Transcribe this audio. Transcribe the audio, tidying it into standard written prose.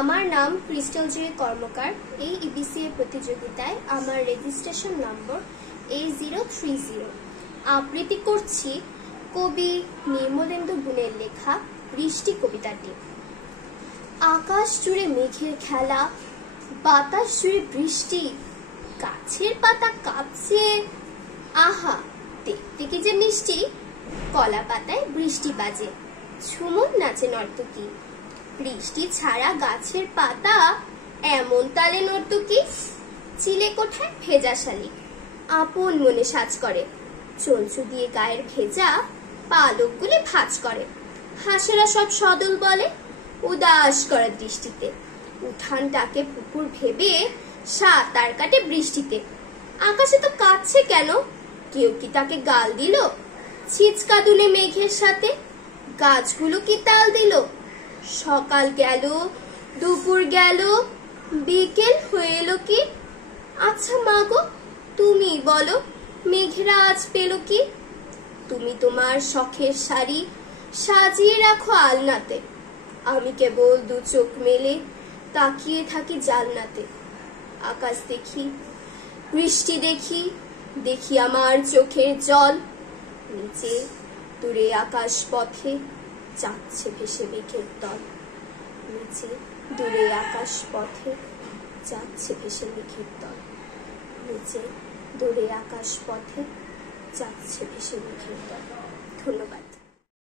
আমার নাম crystal J কর্মকার। এই ইবিসিএ প্রতিযোগিতায় আমার রেজিস্ট্রেশন নম্বর A030। আবৃত্তি করছি কবি নির্মলেন্দু গুণের লেখা বৃষ্টি কবিতাটি। আকাশ জুড়ে মেঘের খেলা, বাতাস জুড়ে বৃষ্টি, গাছের পাতা কাঁপছে, আহা দেখতে কি যে মিষ্টি। কলা পাতায় বৃষ্টি বাজে, ঝুমুর নাচে নর্তকী। বৃষ্টি ছাড়া গাছের পাতা এমন তালে নর্তকী। চিলে কোঠায় ভেজা শালিক আপন মনে সাজ করে, চঞ্চু দিয়ে গায়ের ভেজা পালক গুলি ভাঁজ করে। হাঁসেরা সব সদল বলে উদাস করে দৃষ্টিতে, উঠানটাকে পুকুর ভেবে সাঁতার কাটে বৃষ্টিতে। আকাশে তো কাঁদছে কেন, কেউ কি তাকে গাল দিল? ছিচকা দুলে মেঘের সাথে গাছগুলো কি তাল দিল? সকাল গেল, দুপুর গেল, বিকেল হয়ে এলো কি? আচ্ছা মাগো তুমি বলো, মেঘেরা আজ পেল কি? তুমি তোমার শখের শাড়ি সাজিয়ে রাখো আলনাতে, আমি কেবল দু চোখ মেলে তাকিয়ে থাকি জালনাতে। আকাশ দেখি, বৃষ্টি দেখি, দেখি আমার চোখের জল। নিচে দূরে আকাশ পথে যাচ্ছে ভেসে মেঘের দল। নিচে দূরে আকাশ পথে যাচ্ছে ভেসে মেঘের দল। নিচে দূরে আকাশ পথে যাচ্ছে ভেসে মেঘের দল। ধন্যবাদ।